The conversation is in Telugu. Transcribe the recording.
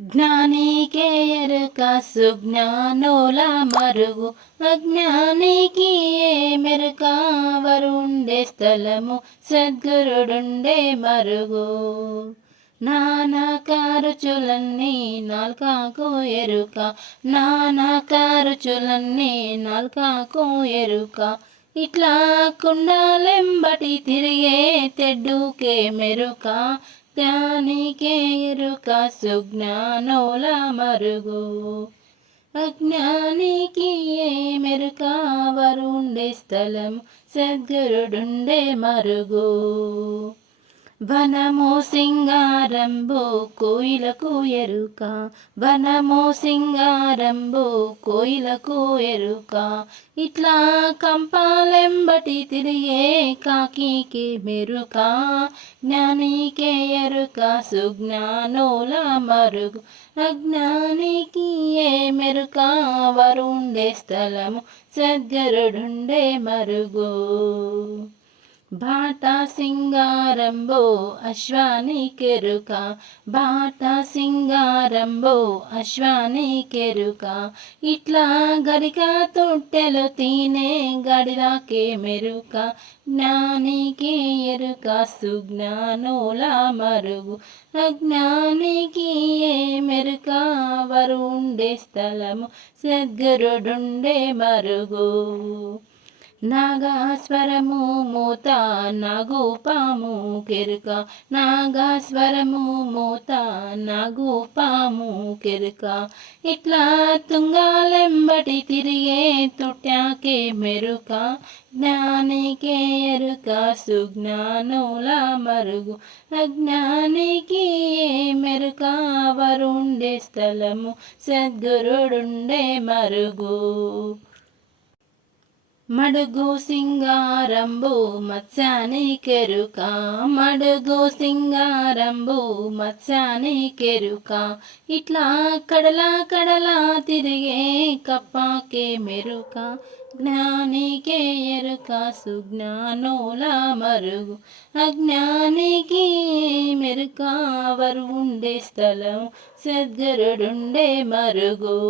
జ్ఞానికే ఎరుక సుజ్ఞానుల మరుగు, అజ్ఞానికి ఏ మెరుక వరుండే స్థలము సద్గురుడుండే మరుగు. నానాక రుచులన్నీ నాల్కాకు ఎరుక, నానాక రుచులన్నీ నాల్కాకు ఎరుక. ఇట్లా కుండాలెంబటి తిరిగే తెడ్డుకే మెరుక, జ్ఞానికే ఎరుక సుజ్ఞానుల మరుగు. అజ్ఞానికి ఏ మెరుక వరుండే స్థలం సద్గురుడుండే మరుగు. వనము సింగారంబు కోయిలకు ఎరుక, వనము సింగారంబు కోయిలకు ఎరుక. ఇట్లా కంపాలెంబటి తిరిగే కాకికి మెరుక, జ్ఞానికే ఎరుక సుజ్ఞానుల మరుగు. అజ్ఞానికి ఏ మెరుక వరుండే స్థలము సద్గురుడుండే మరుగు. బాట సింగారంబో అశ్వానికెరుక, బాట సింగారంబో అశ్వానికెరుక. ఇట్లా గరిక తొట్టెలు తినే గడిదాకే మెరుక, జ్ఞానికి ఎరుక సుజ్ఞానుల మరుగు. అజ్ఞానికి ఏ మెరుక వరుండే స్థలము సద్గురుడుండే మరుగు. నాగస్వరము మూత నాగుపాము కెరుక, నాగస్వరము మూత నాగుపాము కెరుక. ఇట్లా తుంగాలెంబటి తిరిగే తుట్యాకే మెరుక, జ్ఞానికే ఎరుక సుజ్ఞానుల మరుగు. అజ్ఞానికి ఏ మెరుక వరుండే స్థలము సద్గురుడుండే మరుగు. మడుగు సింగారంబు మత్స్యానికెరుక, మడుగు సింగారంబు మత్స్యానికెరుక. ఇట్లా కడల కడల తిరిగే కప్పాకే మెరుక, జ్ఞానికే ఎరుక సుజ్ఞానుల మరుగు. అజ్ఞానికి మెరుక వరుండే స్థలం సద్గురుడుండే మరుగు.